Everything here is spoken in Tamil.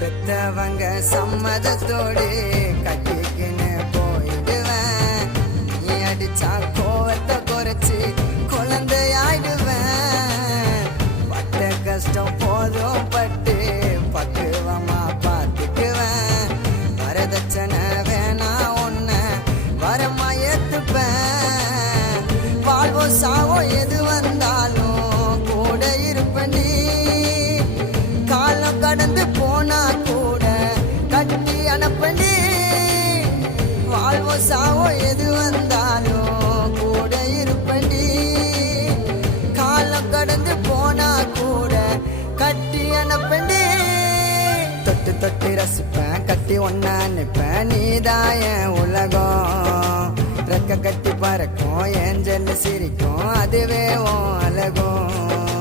பெத்தவங்க சம்மதத்தோடு கட்டிக்கின்னு போயிடுவேன். நீ அடிச்சா கோவத்தை குறைச்சி குழந்தையாயிடுவேன். பட்ட கஷ்டம் போதும் பட்டு பக்குவமா பார்த்துக்குவேன். வரதட்சணை வேணா ஒன்ன வரமா ஏத்துப்பேன். வாழ்வோ சாவோ எது வந்தாலும் கூட இருப்பண்டி. காலம் கடந்து போனா கூட கட்டி அனுப்பண்டி. வாழ்வோ சாவோ எது வந்தாலும் கூட இருப்பண்டி. காலம் கடந்து போனா கூட கட்டி அனுப்பண்டி. தொட்டு தொட்டு ரசிப்பேன், கட்டி ஒன்னா நிப்பேன். நீதான் என் உலகம். ரெக்க கட்டி பறக்கும், ஏஞ்சல் சிரிக்கும், அதுவே உன் அழகும்.